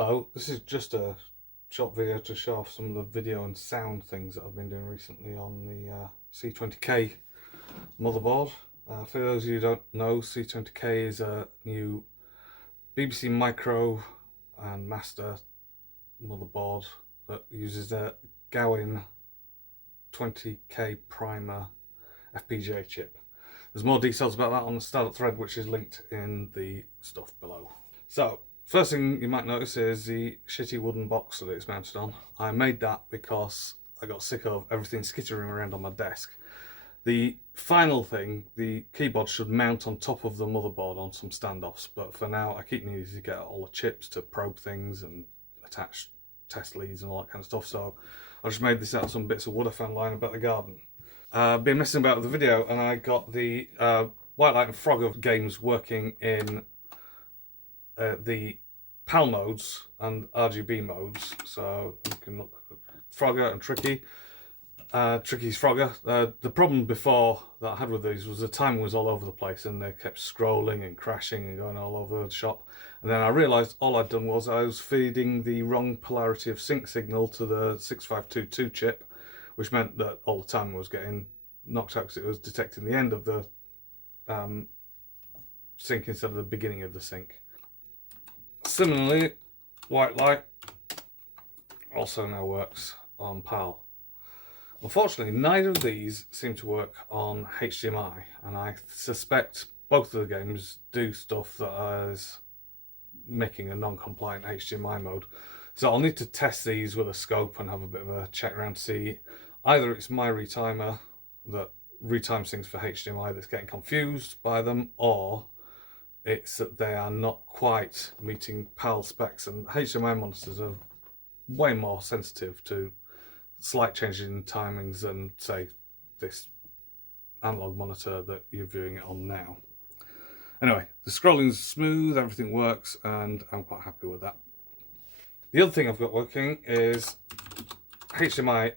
Hello, this is just a short video to show off some of the video and sound things that I've been doing recently on the C20K motherboard. For those of you who don't know, C20K is a new BBC Micro and Master motherboard that uses a GoWin 20K primer FPGA chip. There's more details about that on the startup thread, which is linked in the stuff below. So, first thing you might notice is the shitty wooden box that it's mounted on. I made that because I got sick of everything skittering around on my desk. The final thing, the keyboard should mount on top of the motherboard on some standoffs, but for now I keep needing to get all the chips to probe things and attach test leads and all that kind of stuff, so I just made this out of some bits of wood I found lying about the garden. I've been messing about with the video and I got the White Light and Frogger games working in the PAL modes and RGB modes, so you can look at Frogger and Tricky. Tricky's Frogger. The problem before that I had with these was the timing was all over the place and they kept scrolling and crashing and going all over the shop. And then I realised all I'd done was I was feeding the wrong polarity of sync signal to the 6522 chip, which meant that all the timing was getting knocked out because it was detecting the end of the sync instead of the beginning of the sync. Similarly, White Light also now works on PAL. Unfortunately, neither of these seem to work on HDMI, and I suspect both of the games do stuff that is making a non-compliant HDMI mode. So I'll need to test these with a scope and have a bit of a check around to see either it's my retimer that retimes things for HDMI that's getting confused by them, or it's that they are not quite meeting PAL specs, and HDMI monitors are way more sensitive to slight changes in timings than, say, this analog monitor that you're viewing it on now. Anyway, the scrolling's smooth, everything works, and I'm quite happy with that. The other thing I've got working is HDMI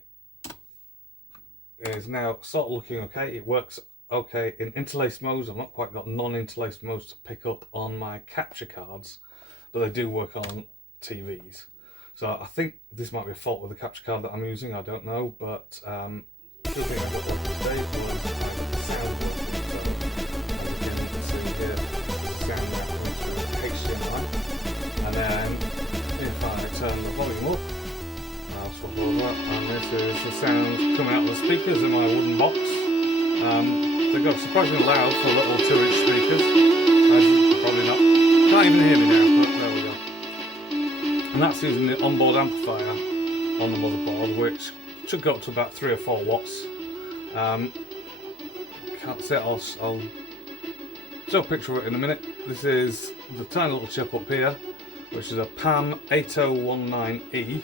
is now sort of looking okay. It works okay in interlaced modes. I've not quite got non-interlaced modes to pick up on my capture cards, but they do work on TVs. So I think this might be a fault with the capture card that I'm using, I don't know, but the other thing I've got working today was the sound working. So again, you can see here the sound now coming through HDMI, and then if I turn the volume up, I'll swap over, and this is the sound coming out of the speakers in my wooden box. They go surprisingly loud for little 2-inch speakers, as probably not. Can't even hear me now, but there we go. And that's using the onboard amplifier on the motherboard, which should go up to about 3 or 4 watts. Can't say I'll show a picture of it in a minute. This is the tiny little chip up here, which is a PAM 8019E.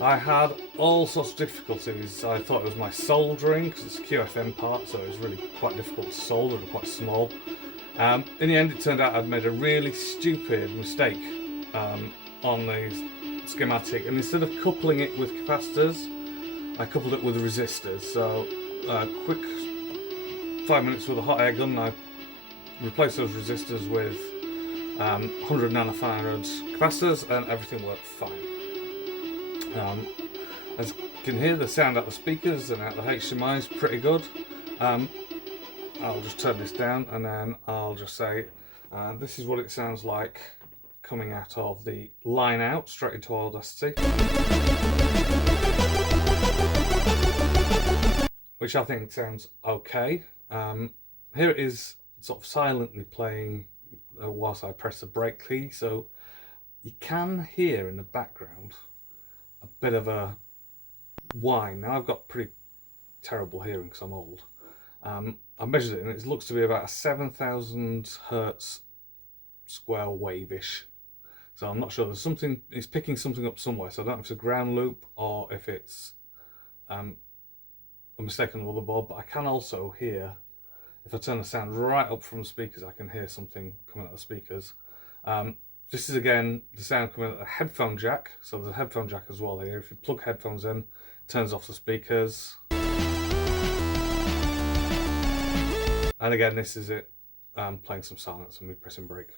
I had all sorts of difficulties. I thought it was my soldering, because it's a QFN part, so it was really quite difficult to solder and quite small. In the end, it turned out I'd made a really stupid mistake on the schematic, and instead of coupling it with capacitors, I coupled it with resistors. So quick 5 minutes with a hot air gun, I replaced those resistors with 100 nanofarads capacitors, and everything worked fine. As you can hear, the sound out the speakers and out the HDMI is pretty good. I'll just turn this down and then I'll just say this is what it sounds like coming out of the line out straight into Audacity, which I think sounds okay. Here it is sort of silently playing whilst I press the brake key, so you can hear in the background a bit of a whine. Now I've got pretty terrible hearing because I'm old. I measured it and it looks to be about a 7,000 hertz square wave-ish. So I'm not sure, there's something, it's picking something up somewhere, so I don't know if it's a ground loop or if it's a mistake on the motherboard, but I can also hear, if I turn the sound right up from the speakers, I can hear something coming out of the speakers. This is again the sound coming out of the headphone jack, so there's a headphone jack as well here. If you plug headphones in, it turns off the speakers. And again, this is it playing some silence and me pressing brake.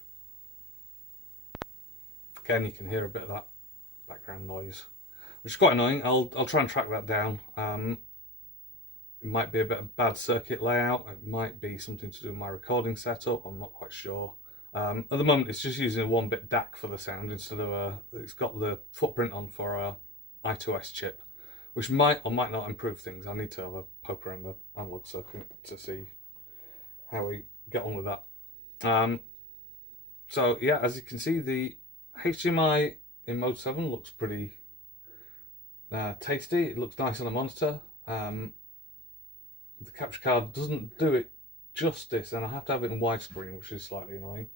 again, you can hear a bit of that background noise, which is quite annoying. I'll try and track that down. It might be a bit of bad circuit layout. It might be something to do with my recording setup. I'm not quite sure. At the moment, it's just using a 1-bit DAC for the sound instead of it's got the footprint on for a I2S chip, which might or might not improve things. I need to have a poke around the analog circuit to see how we get on with that. So yeah, as you can see, the HDMI in Mode 7 looks pretty tasty. It looks nice on the monitor. The capture card doesn't do it justice, and I have to have it in widescreen, which is slightly annoying.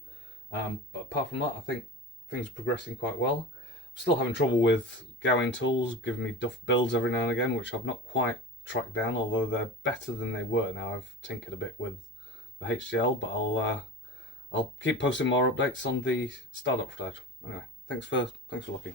But apart from that, I think things are progressing quite well. I'm still having trouble with GoWin tools giving me duff builds every now and again, which I've not quite tracked down, although they're better than they were now. I've tinkered a bit with the HDL, but I'll keep posting more updates on the startup footage. Anyway, thanks for looking.